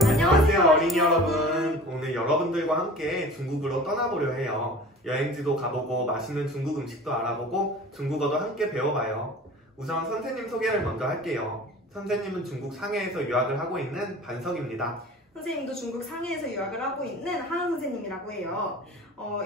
안녕하세요 어린이 여러분. 오늘 여러분들과 함께 중국으로 떠나보려 해요. 여행지도 가보고 맛있는 중국 음식도 알아보고 중국어도 함께 배워봐요. 우선 선생님 소개를 먼저 할게요. 선생님은 중국 상해에서 유학을 하고 있는 반석입니다. 선생님도 중국 상해에서 유학을 하고 있는 하은 선생님이라고 해요.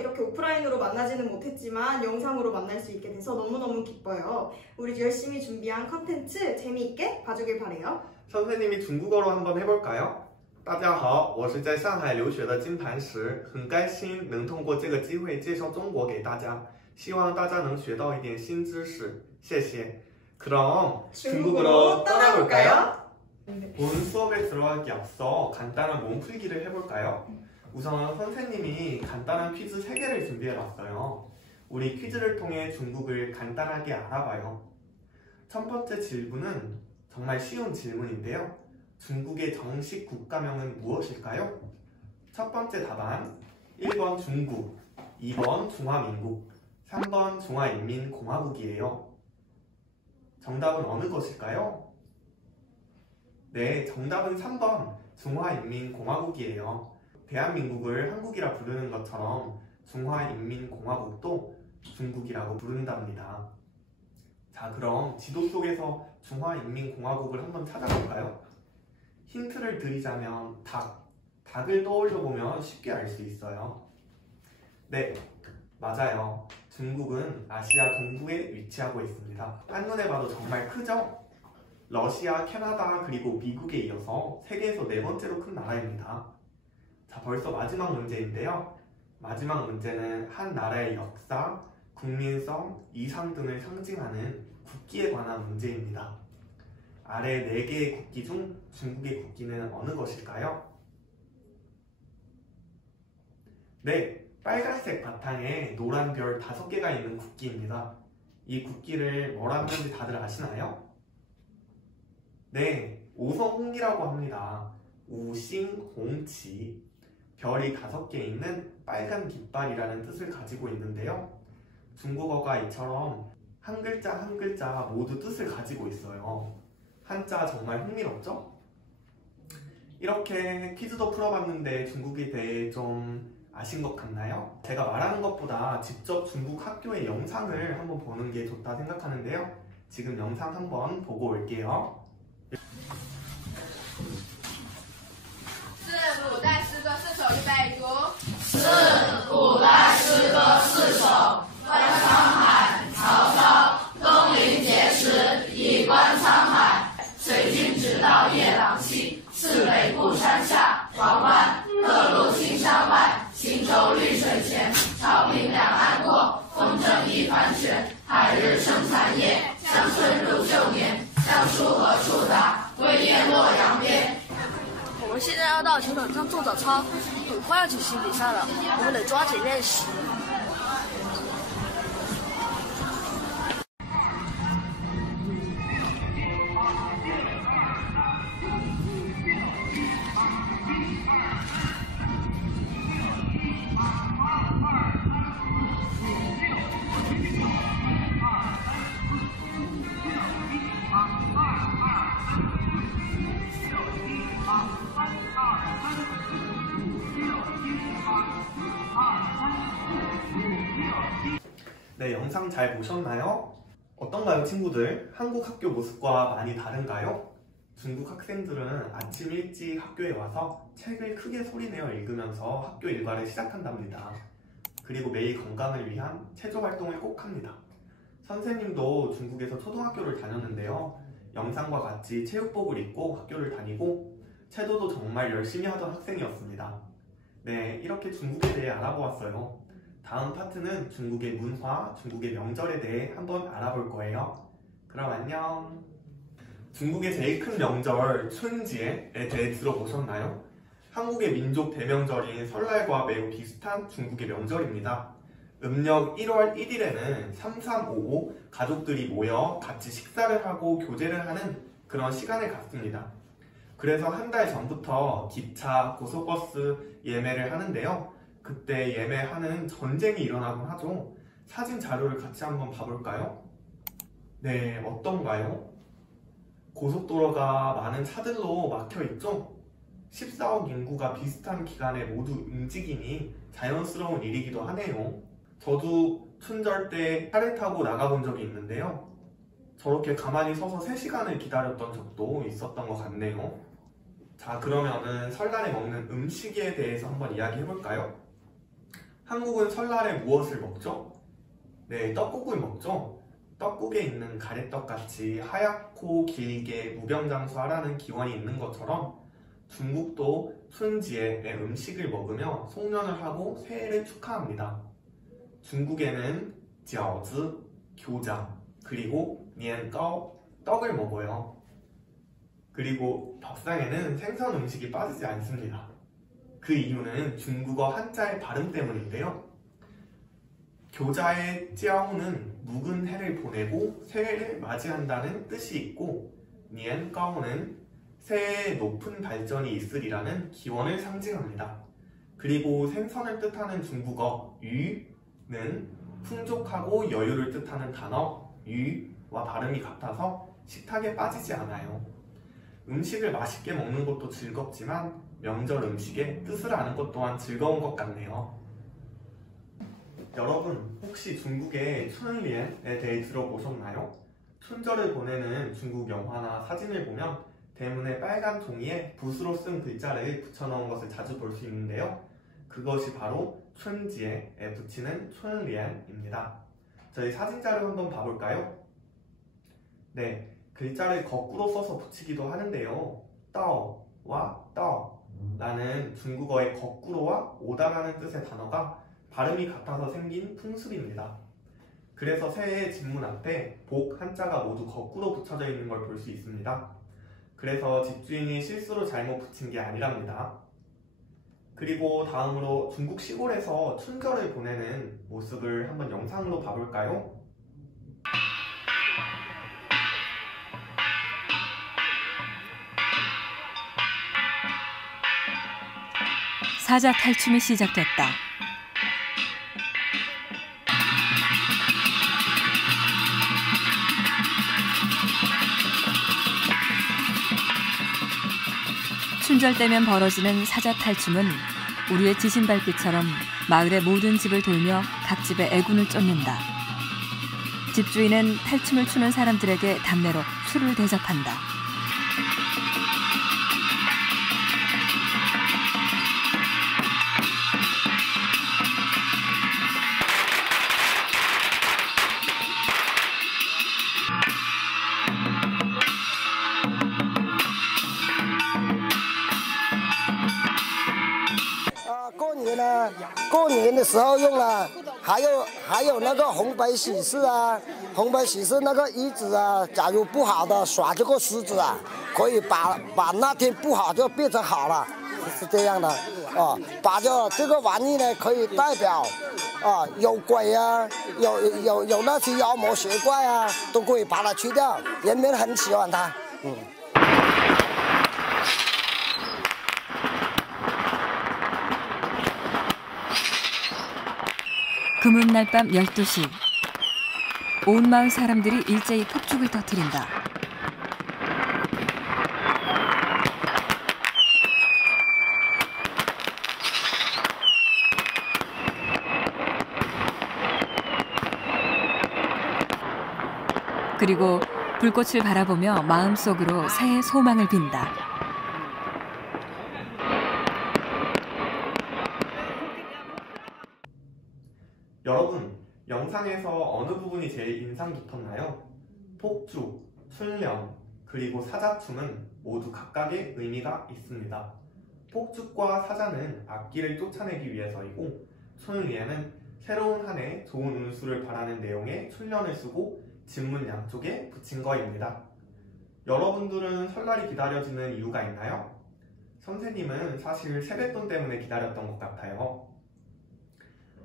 이렇게 오프라인으로 만나지는 못했지만 영상으로 만날 수 있게 돼서 너무너무 기뻐요. 우리 열심히 준비한 컨텐츠 재미있게 봐주길 바래요. 선생님이 중국어로 한번 해볼까요? 大家好，我是在上海留学的金磐石，很开心能通过这个机会介绍中国给大家，希望大家能学到一点新知识，谢谢。 그럼 중국으로 떠나볼까요? 본 수업에 들어가기 앞서 간단한 몸풀기를 해볼까요? 우선 선생님이 간단한 퀴즈 3개를 준비해봤어요. 우리 퀴즈를 통해 중국을 간단하게 알아봐요. 첫 번째 질문은 정말 쉬운 질문인데요. 중국의 정식 국가명은 무엇일까요? 첫 번째 답안 1번 중국, 2번 중화민국, 3번 중화인민공화국이에요. 정답은 어느 것일까요? 네, 정답은 3번 중화인민공화국이에요. 대한민국을 한국이라 부르는 것처럼 중화인민공화국도 중국이라고 부른답니다. 자, 그럼 지도 속에서 중화인민공화국을 한번 찾아볼까요? 힌트를 드리자면 닭을 떠올려보면 쉽게 알 수 있어요. 네, 맞아요. 중국은 아시아 동부에 위치하고 있습니다. 한눈에 봐도 정말 크죠? 러시아, 캐나다, 그리고 미국에 이어서 세계에서 4번째로 큰 나라입니다. 자, 벌써 마지막 문제인데요. 마지막 문제는 한 나라의 역사, 국민성, 이상 등을 상징하는 국기에 관한 문제입니다. 아래 4개의 국기 중 중국의 국기는 어느 것일까요? 네, 빨간색 바탕에 노란 별 5개가 있는 국기입니다. 이 국기를 뭐라 하는지 다들 아시나요? 네, 오성홍기라고 합니다. 우싱홍치, 별이 5개 있는 빨간 깃발이라는 뜻을 가지고 있는데요. 중국어가 이처럼 한 글자 한 글자 모두 뜻을 가지고 있어요. 한자 정말 흥미롭죠? 이렇게 퀴즈도 풀어봤는데 중국에 대해 좀 아신 것 같나요? 제가 말하는 것보다 직접 중국 학교의 영상을 한번 보는 게 좋다 생각하는데요. 지금 영상 한번 보고 올게요. 四古代诗歌四首，预备读。四古代诗歌四首，观沧海，曹操。东临碣石，以观沧海。水军直到夜郎西，是北固山下。黄湾，各路青山外。行舟绿水前，潮平两岸过。风筝一帆旋，海日生产业。乡村入旧年，乡书何处打？归雁洛阳边。 我们现在要到球场上做早操，很快要举行比赛了，我们得抓紧练习。네, 영상 잘 보셨나요? 어떤가요, 친구들? 한국 학교 모습과 많이 다른가요? 중국 학생들은 아침 일찍 학교에 와서 책을 크게 소리내어 읽으면서 학교 일과를 시작한답니다. 그리고 매일 건강을 위한 체조 활동을 꼭 합니다. 선생님도 중국에서 초등학교를 다녔는데요. 영상과 같이 체육복을 입고 학교를 다니고 체조도 정말 열심히 하던 학생이었습니다. 네, 이렇게 중국에 대해 알아보았어요. 다음 파트는 중국의 문화, 중국의 명절에 대해 한번 알아볼 거예요. 그럼 안녕! 중국의 제일 큰 명절 춘지에 대해 들어보셨나요? 한국의 민족 대명절인 설날과 매우 비슷한 중국의 명절입니다. 음력 1월 1일에는 3355 가족들이 모여 같이 식사를 하고 교제를 하는 그런 시간을 갖습니다. 그래서 한 달 전부터 기차, 고속버스 예매를 하는데요. 그때 예매하는 전쟁이 일어나곤 하죠. 사진 자료를 같이 한번 봐볼까요? 네, 어떤가요? 고속도로가 많은 차들로 막혀 있죠? 14억 인구가 비슷한 기간에 모두 움직이니 자연스러운 일이기도 하네요. 저도 춘절 때 차를 타고 나가본 적이 있는데요. 저렇게 가만히 서서 3시간을 기다렸던 적도 있었던 것 같네요. 자, 그러면은 설날에 먹는 음식에 대해서 한번 이야기해 볼까요? 한국은 설날에 무엇을 먹죠? 네, 떡국을 먹죠. 떡국에 있는 가래떡같이 하얗고 길게 무병장수하라는 기원이 있는 것처럼 중국도 춘지에 음식을 먹으며 송년을 하고 새해를 축하합니다. 중국에는 饺子, 교자, 그리고 年糕, 떡을 먹어요. 그리고 밥상에는 생선 음식이 빠지지 않습니다. 그 이유는 중국어 한자의 발음 때문인데요. 교자의 交는 묵은 해를 보내고 새해를 맞이한다는 뜻이 있고 年糕는 새해에 높은 발전이 있으리라는 기원을 상징합니다. 그리고 생선을 뜻하는 중국어 鱼는 풍족하고 여유를 뜻하는 단어 鱼와 발음이 같아서 식탁에 빠지지 않아요. 음식을 맛있게 먹는 것도 즐겁지만 명절 음식의 뜻을 아는 것 또한 즐거운 것 같네요. 여러분, 혹시 중국의 춘리엔에 대해 들어보셨나요? 춘절을 보내는 중국 영화나 사진을 보면 대문에 빨간 종이에 붓으로 쓴 글자를 붙여넣은 것을 자주 볼 수 있는데요. 그것이 바로 춘지에 붙이는 춘리엔입니다. 저희 사진 자료 한번 봐볼까요? 네, 글자를 거꾸로 써서 붙이기도 하는데요. 따오와 따오라는 중국어의 거꾸로와 오다라는 뜻의 단어가 발음이 같아서 생긴 풍습입니다. 그래서 새해 집문 앞에 복 한자가 모두 거꾸로 붙여져 있는 걸 볼 수 있습니다. 그래서 집주인이 실수로 잘못 붙인 게 아니랍니다. 그리고 다음으로 중국 시골에서 춘절을 보내는 모습을 한번 영상으로 봐볼까요? 사자 탈춤이 시작됐다. 춘절 때면 벌어지는 사자 탈춤은 우리의 지신밟기처럼 마을의 모든 집을 돌며 각 집에 애군을 쫓는다. 집주인은 탈춤을 추는 사람들에게 담내로 술을 대접한다.过年的时候用了，还有那个红白喜事啊，红白喜事那个衣子啊，假如不好的耍这个狮子啊，可以把那天不好就变成好了，是这样的啊。把这个玩意呢，可以代表啊有鬼啊，有那些妖魔邪怪啊，都可以把它去掉，人们很喜欢它，금은날 밤 12시 온 마을 사람들이 일제히 폭죽을 터뜨린다. 그리고 불꽃을 바라보며 마음속으로 새해 소망을 빈다. 여러분, 영상에서 어느 부분이 제일 인상 깊었나요? 폭죽, 춘령, 그리고 사자춤은 모두 각각의 의미가 있습니다. 폭죽과 사자는 악기를 쫓아내기 위해서이고, 춘리에는 새로운 한 해 좋은 운수를 바라는 내용의 춘련을 쓰고 집문 양쪽에 붙인 거입니다. 여러분들은 설날이 기다려지는 이유가 있나요? 선생님은 사실 세뱃돈 때문에 기다렸던 것 같아요.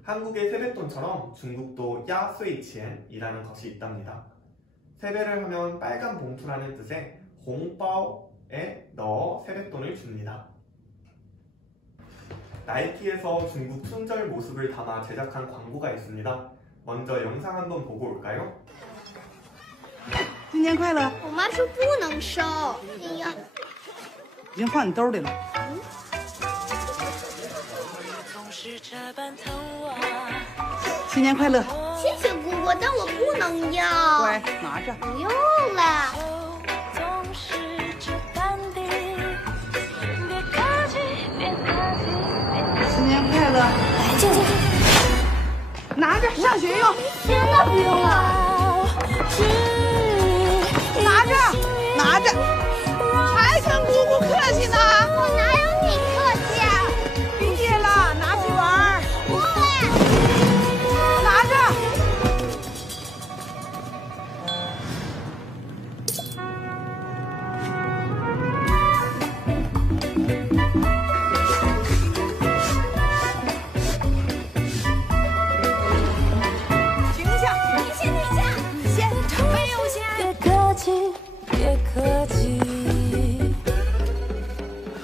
한국의 세뱃돈처럼 중국도 야수이치엔이라는 것이 있답니다. 세배를 하면 빨간 봉투라는 뜻의 홍바오에 넣어 세뱃돈을 줍니다. 나이키에서 중국 춘절 모습을 담아 제작한 광고가 있습니다. 먼저 영상 한번 보고 올까요? 新年快乐！我妈说不能收。哎呀，已经放你兜里了。新年快乐！谢谢姑姑，但我不能要。乖，拿着。不用了。新年快乐！拿着上学用。真的不用了。拿着，拿着，还跟姑姑客气呢。我哪有你客气啊？毕业了，拿去玩。不会。拿着。停下！停下！先没有先。别客气，别客气。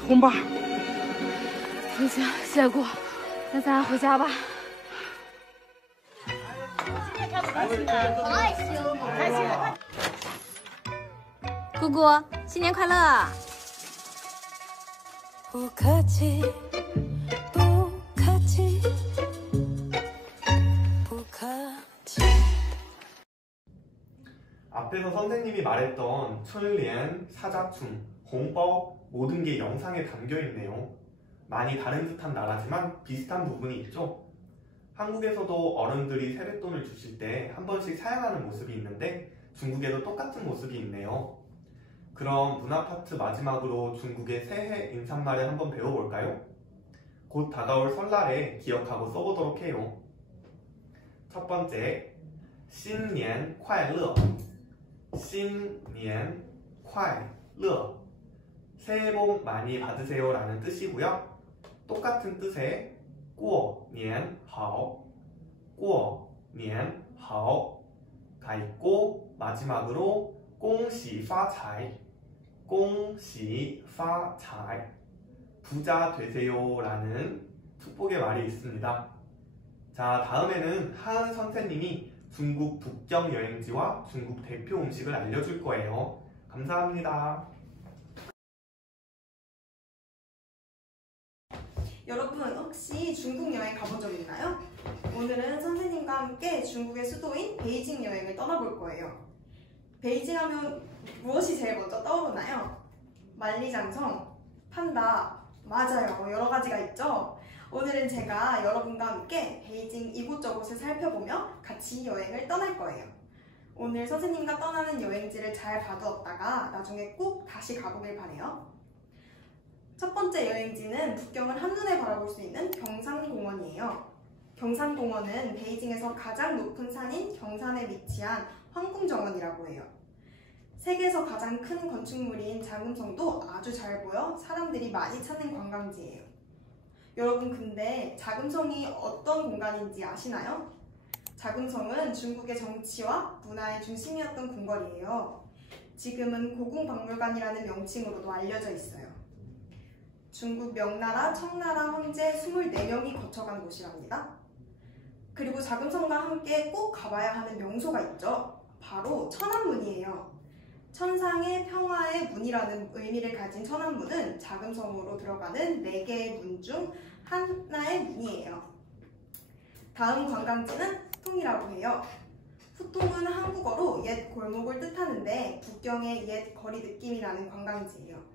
红包。行，谢谢姑，那咱回家吧。害羞，开心。姑姑，新年快乐！不客气，不客气，不客气。 앞에서 선생님이 말했던春联, 사자춤, 홍보 모든 게 영상에 담겨 있네요. 많이 다른 듯한 나라지만 비슷한 부분이 있죠. 한국에서도 어른들이 세뱃돈을 주실 때 한 번씩 사양하는 모습이 있는데 중국에도 똑같은 모습이 있네요. 그럼 문화 파트 마지막으로 중국의 새해 인사말을 한번 배워볼까요? 곧 다가올 설날에 기억하고 써보도록 해요. 첫 번째, 新年快乐 新年快乐 새해 복 많이 받으세요 라는 뜻이고요. 똑같은 뜻의 过年好 过年好 가 있고 마지막으로 恭喜发财 恭喜发财 부자 되세요 라는 축복의 말이 있습니다. 자, 다음에는 하은 선생님이 중국 북경 여행지와 중국 대표 음식을 알려줄 거예요. 감사합니다. 여러분 혹시 중국 여행 가본 적 있나요? 오늘은 선생님과 함께 중국의 수도인 베이징 여행을 떠나볼 거예요. 베이징 하면 무엇이 제일 먼저 떠오르나요? 만리장성, 판다, 맞아요. 여러 가지가 있죠? 오늘은 제가 여러분과 함께 베이징 이곳저곳을 살펴보며 같이 여행을 떠날 거예요. 오늘 선생님과 떠나는 여행지를 잘 봐두었다가 나중에 꼭 다시 가보길 바래요. 첫 번째 여행지는 북경을 한눈에 바라볼 수 있는 경산공원이에요. 경산공원은 베이징에서 가장 높은 산인 경산에 위치한 황궁정원이라고 해요. 세계에서 가장 큰 건축물인 자금성도 아주 잘 보여 사람들이 많이 찾는 관광지예요. 여러분 근데 자금성이 어떤 공간인지 아시나요? 자금성은 중국의 정치와 문화의 중심이었던 궁궐이에요. 지금은 고궁박물관이라는 명칭으로도 알려져 있어요. 중국 명나라, 청나라 황제 24명이 거쳐간 곳이랍니다. 그리고 자금성과 함께 꼭 가봐야 하는 명소가 있죠. 바로 천안문이에요. 천상의 평화의 문이라는 의미를 가진 천안문은 자금성으로 들어가는 4개의 문 중 하나의 문이에요. 다음 관광지는 후통이라고 해요. 후통은 한국어로 옛 골목을 뜻하는데 북경의 옛 거리 느낌이 나는 관광지예요.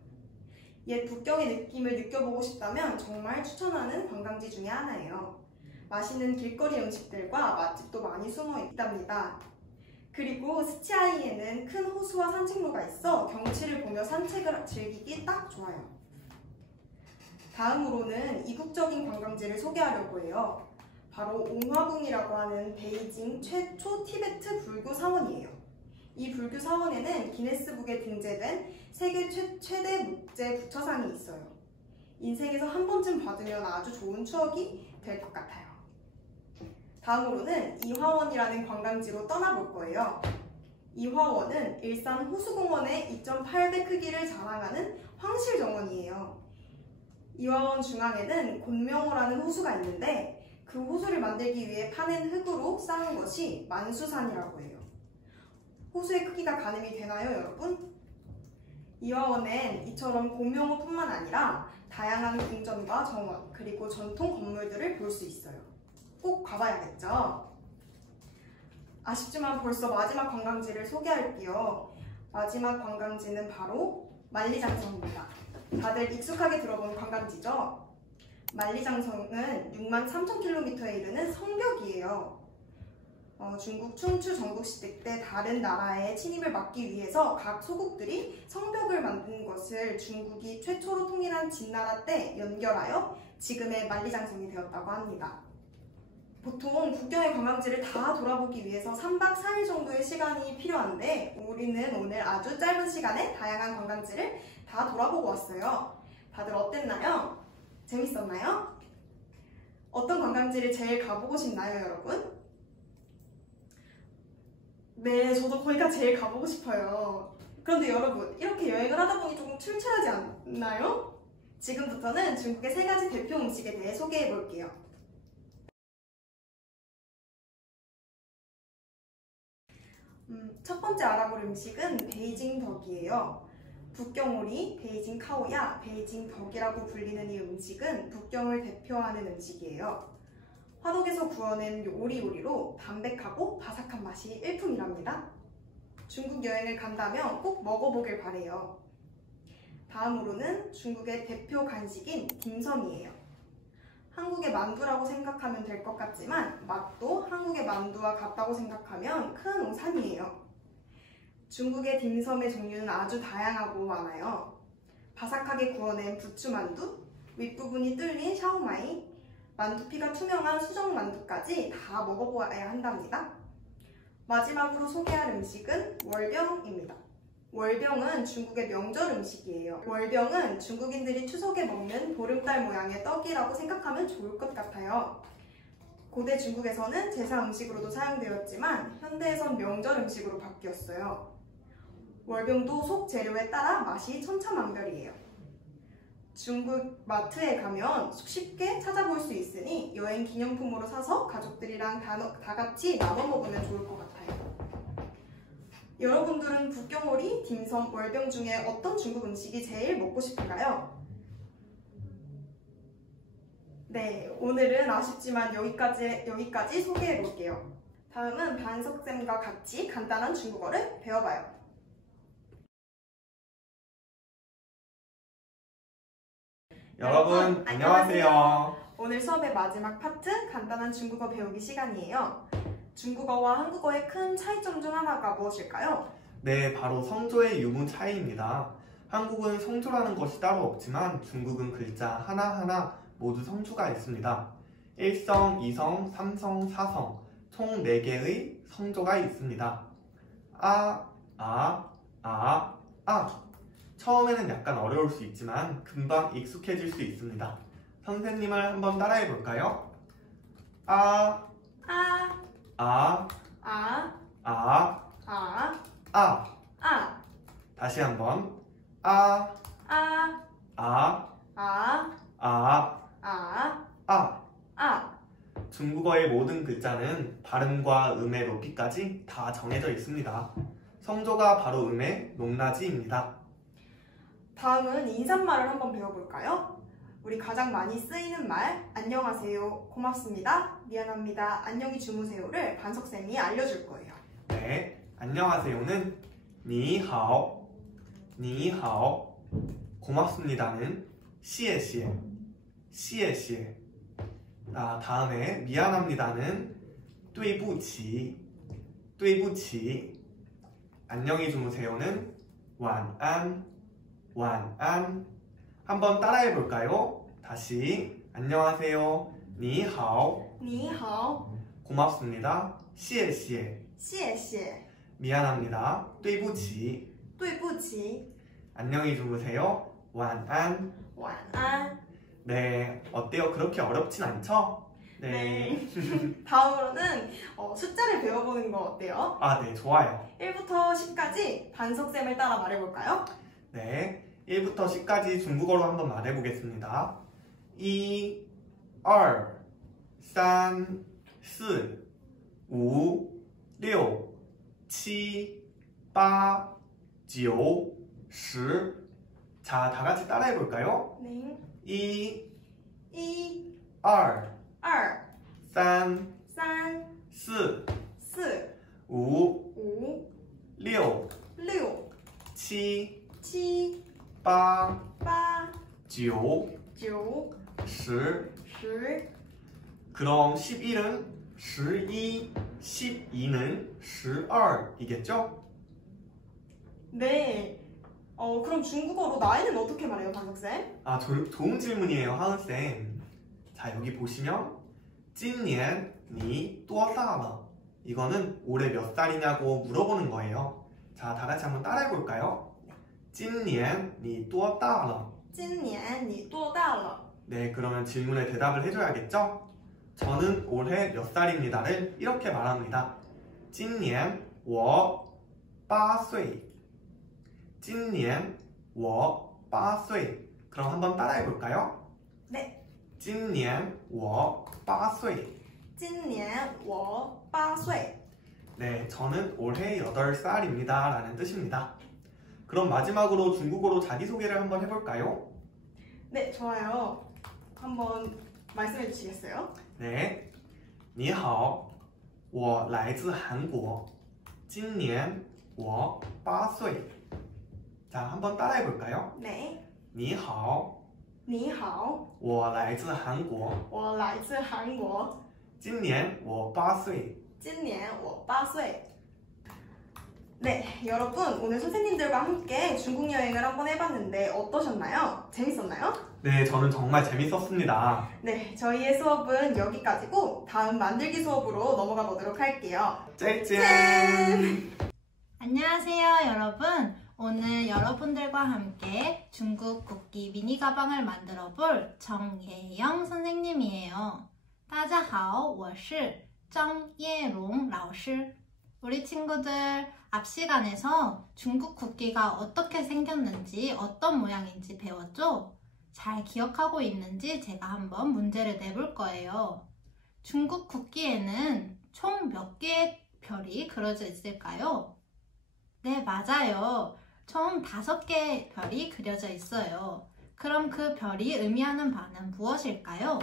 옛 북경의 느낌을 느껴보고 싶다면 정말 추천하는 관광지 중에 하나예요. 맛있는 길거리 음식들과 맛집도 많이 숨어 있답니다. 그리고 스치아이에는 큰 호수와 산책로가 있어 경치를 보며 산책을 즐기기 딱 좋아요. 다음으로는 이국적인 관광지를 소개하려고 해요. 바로 옹화궁이라고 하는 베이징 최초 티베트 불교 사원이에요. 이 불교 사원에는 기네스북에 등재된 세계 최대 목재 부처상이 있어요. 인생에서 한 번쯤 받으면 아주 좋은 추억이 될 것 같아요. 다음으로는 이화원이라는 관광지로 떠나볼 거예요. 이화원은 일산 호수공원의 2.8배 크기를 자랑하는 황실정원이에요. 이화원 중앙에는 곤명호라는 호수가 있는데 그 호수를 만들기 위해 파낸 흙으로 쌓은 것이 만수산이라고 해요. 호수의 크기가 가늠이 되나요, 여러분? 이화원엔 이처럼 공용호뿐만 아니라 다양한 궁전과 정원, 그리고 전통 건물들을 볼 수 있어요. 꼭 가봐야겠죠? 아쉽지만 벌써 마지막 관광지를 소개할게요. 마지막 관광지는 바로 만리장성입니다. 다들 익숙하게 들어본 관광지죠? 만리장성은 63,000km에 이르는 성벽이에요. 중국 춘추 전국시대 때 다른 나라의 침입을 막기 위해서 각 소국들이 성벽을 만든 것을 중국이 최초로 통일한 진나라 때 연결하여 지금의 만리장성이 되었다고 합니다. 보통 국경의 관광지를 다 돌아보기 위해서 3박 4일 정도의 시간이 필요한데 우리는 오늘 아주 짧은 시간에 다양한 관광지를 다 돌아보고 왔어요. 다들 어땠나요? 재밌었나요? 어떤 관광지를 제일 가보고 싶나요, 여러분? 네, 저도 거기가 제일 가보고 싶어요. 그런데 여러분, 이렇게 여행을 하다 보니 조금 출출하지 않나요? 지금부터는 중국의 3가지 대표 음식에 대해 소개해 볼게요. 첫 번째 알아볼 음식은 베이징 덕이에요. 북경오리, 베이징 카오야, 베이징 덕이라고 불리는 이 음식은 북경을 대표하는 음식이에요. 화덕에서 구워낸 오리 요리로 담백하고 바삭한 맛이 일품이랍니다. 중국 여행을 간다면 꼭 먹어보길 바래요. 다음으로는 중국의 대표 간식인 딤섬이에요. 한국의 만두라고 생각하면 될 것 같지만 맛도 한국의 만두와 같다고 생각하면 큰 오산이에요. 중국의 딤섬의 종류는 아주 다양하고 많아요. 바삭하게 구워낸 부추만두, 윗부분이 뚫린 샤오마이, 만두피가 투명한 수정만두까지 다 먹어보아야 한답니다. 마지막으로 소개할 음식은 월병입니다. 월병은 중국의 명절 음식이에요. 월병은 중국인들이 추석에 먹는 보름달 모양의 떡이라고 생각하면 좋을 것 같아요. 고대 중국에서는 제사 음식으로도 사용되었지만 현대에선 명절 음식으로 바뀌었어요. 월병도 속 재료에 따라 맛이 천차만별이에요. 중국 마트에 가면 쉽게 찾아볼 수 있으니 여행 기념품으로 사서 가족들이랑 다 같이 나눠 먹으면 좋을 것 같아요. 여러분들은 북경오리, 딤섬, 월병 중에 어떤 중국 음식이 제일 먹고 싶은가요? 네, 오늘은 아쉽지만 여기까지 소개해 볼게요. 다음은 반석쌤과 같이 간단한 중국어를 배워봐요. 여러분 안녕하세요. 오늘 수업의 마지막 파트 간단한 중국어 배우기 시간이에요. 중국어와 한국어의 큰 차이점 중 하나가 무엇일까요? 네, 바로 성조의 유무 차이입니다. 한국은 성조라는 것이 따로 없지만 중국은 글자 하나하나 모두 성조가 있습니다. 1성, 2성, 3성, 4성 총 4개의 성조가 있습니다. 처음에는 약간 어려울 수 있지만 금방 익숙해질 수 있습니다. 선생님을 한번 따라해 볼까요? 다시 한번 중국어의 모든 글자는 발음과 음의 높이까지 다 정해져 있습니다. 성조가 바로 음의 높낮이입니다. 다음은 인사말을 한번 배워볼까요? 우리 가장 많이 쓰이는 말 안녕하세요, 고맙습니다, 미안합니다, 안녕히 주무세요를 반석쌤이 알려줄 거예요. 네, 안녕하세요는 니하오, 니하오, 고맙습니다는 시에시에, 시에시에. 다음에 미안합니다는 对不起, 对不起. 안녕히 주무세요는 晚安, 晚安. 한번 따라해 볼까요? 다시 안녕하세요, 니하오, 니하오, 고맙습니다, 谢谢, 谢谢, 미안합니다, 对不起, 对不起, 안녕히 주무세요, 晚安, 晚安. 네, 어때요? 그렇게 어렵진 않죠? 네. 다음으로는 숫자를 배워보는 거 어때요? 네, 좋아요. 1부터 10까지 반석쌤을 따라 말해볼까요? 네, 1부터 10까지 중국어로 한번 말해보겠습니다. 1, 2, 3, 4, 5, 6, 7, 8, 9, 10. 자, 다 같이 따라해 볼까요? 네. 1, 2, 2, 3, 3, 4, 5, 5, 6, 6, 7, 7, 8, 8, 9, 9, 10. 10. 그럼 11은 12, 12는 12이겠죠? 네. 그럼 중국어로 나이는 어떻게 말해요, 방석쌤? 아, 좋은 질문이에요, 하은쌤. 자, 여기 보시면 今年你多大了? 이거는 올해 몇 살이냐고 물어보는 거예요. 자, 다 같이 한번 따라해 볼까요? 今年你多大了?今年你多大了? 네, 그러면 질문에 대답을 해줘야겠죠? 저는 올해 몇 살입니다를 이렇게 말합니다. 今年我8岁. 今年我8岁. 그럼 한번 따라해 볼까요? 네. 今年我8岁. 今年我8岁. 네, 저는 올해 8살입니다 라는 뜻입니다. 그럼 마지막으로 중국어로 자기소개를 한번 해볼까요? 네, 좋아요. 한번 말씀해 주시겠어요? 네. 你好,我来自韩国. 今年我8岁. 자, 한번 따라해 볼까요? 네. 你好,你好,我来自韩国.我来自韩国. 今年我8岁.今年我8岁. 네, 여러분 오늘 선생님들과 함께 중국 여행을 한번 해봤는데 어떠셨나요? 재밌었나요? 네, 저는 정말 재밌었습니다. 네, 저희의 수업은 여기까지고 다음 만들기 수업으로 넘어가 보도록 할게요. 짠! 안녕하세요, 여러분. 오늘 여러분들과 함께 중국 국기 미니 가방을 만들어 볼 정예영 선생님이에요. 大家好,我是张叶龙老师. 우리 친구들 앞 시간에서 중국 국기가 어떻게 생겼는지 어떤 모양인지 배웠죠? 잘 기억하고 있는지 제가 한번 문제를 내볼 거예요. 중국 국기에는 총 몇 개의 별이 그려져 있을까요? 네, 맞아요. 총 5개의 별이 그려져 있어요. 그럼 그 별이 의미하는 바는 무엇일까요?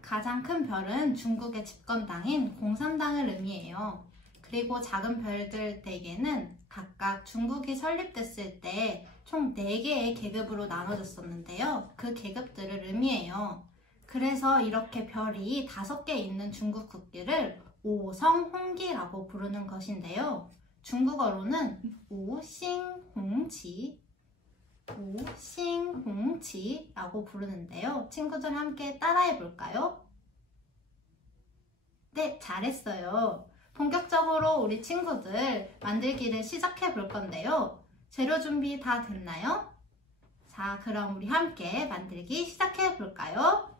가장 큰 별은 중국의 집권당인 공산당을 의미해요. 그리고 작은 별들 4개는 각각 중국이 설립됐을 때 총 4개의 계급으로 나눠졌었는데요. 그 계급들을 의미해요. 그래서 이렇게 별이 5개 있는 중국 국기를 오성홍기라고 부르는 것인데요. 중국어로는 오싱홍지, 오싱홍지라고 부르는데요. 친구들 함께 따라해 볼까요? 네, 잘했어요. 본격적으로 우리 친구들 만들기를 시작해 볼 건데요. 재료 준비 다 됐나요? 자, 그럼 우리 함께 만들기 시작해 볼까요?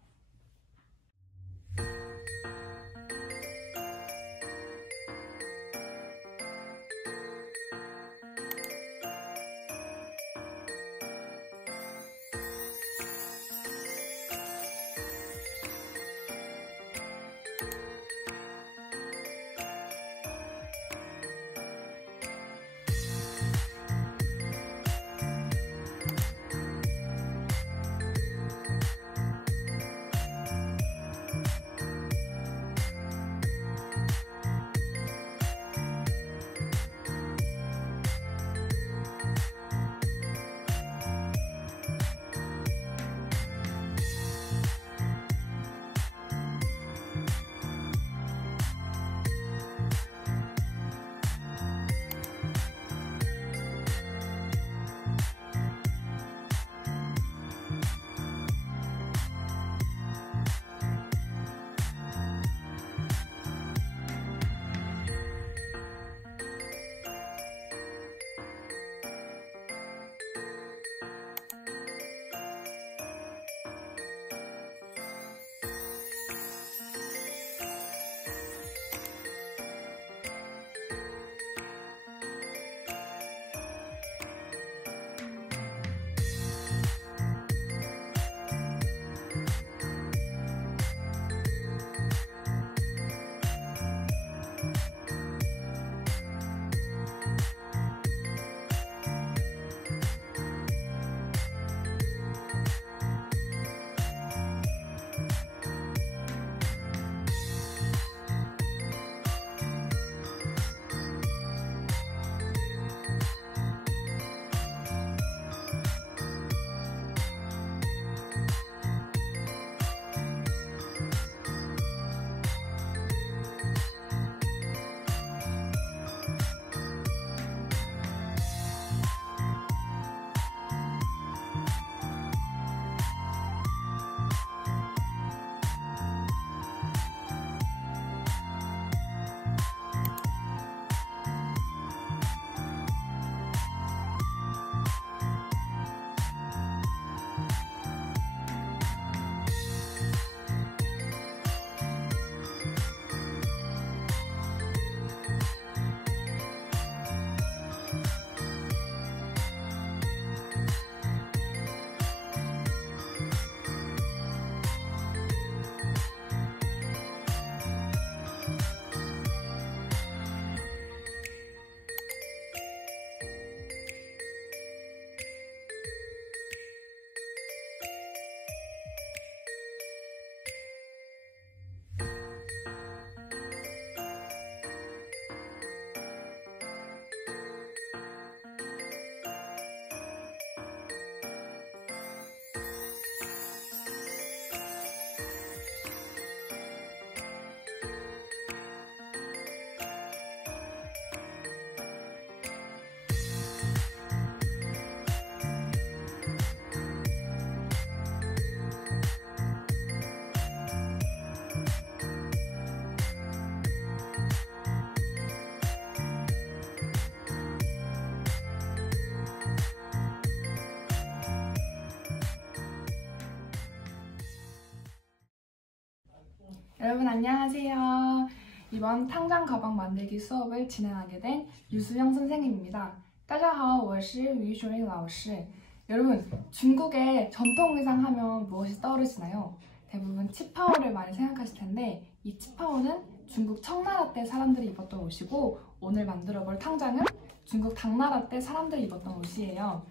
여러분 안녕하세요. 이번 탕장 가방 만들기 수업을 진행하게 된 유수영 선생님입니다. 大家好，我是于淑玲老师. 여러분, 중국의 전통 의상 하면 무엇이 떠오르시나요? 대부분 치파오를 많이 생각하실 텐데 이 치파오는 중국 청나라 때 사람들이 입었던 옷이고 오늘 만들어 볼 탕장은 중국 당나라 때 사람들이 입었던 옷이에요.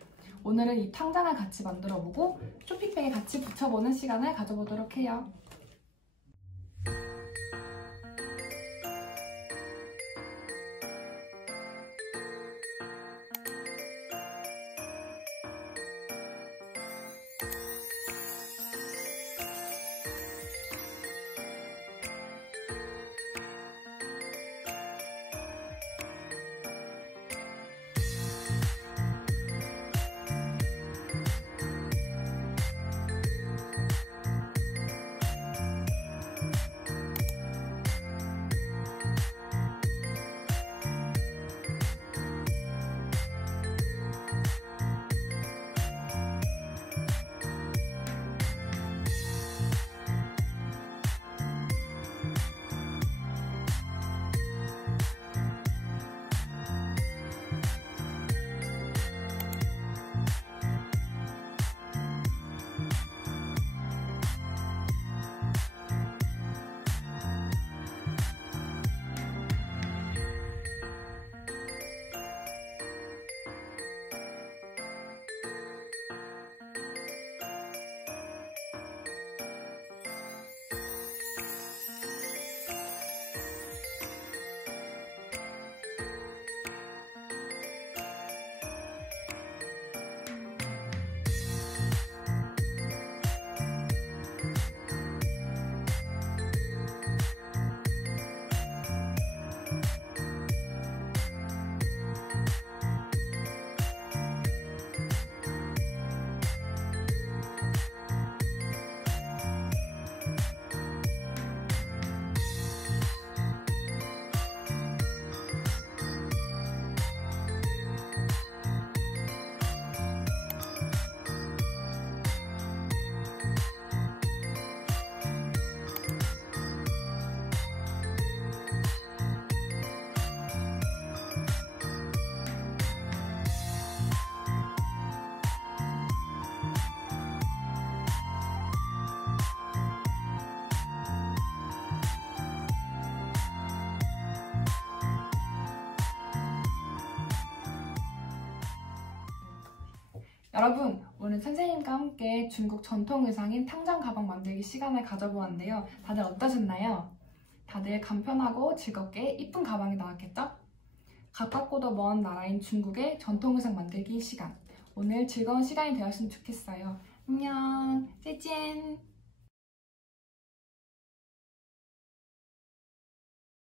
오늘은 이 탕장을 같이 만들어 보고 쇼핑백에 같이 붙여보는 시간을 가져보도록 해요. 여러분, 오늘 선생님과 함께 중국 전통 의상인 탕장 가방 만들기 시간을 가져보았는데요. 다들 어떠셨나요? 다들 간편하고 즐겁게 이쁜 가방이 나왔겠죠? 가깝고도 먼 나라인 중국의 전통 의상 만들기 시간. 오늘 즐거운 시간이 되었으면 좋겠어요. 안녕, 再见.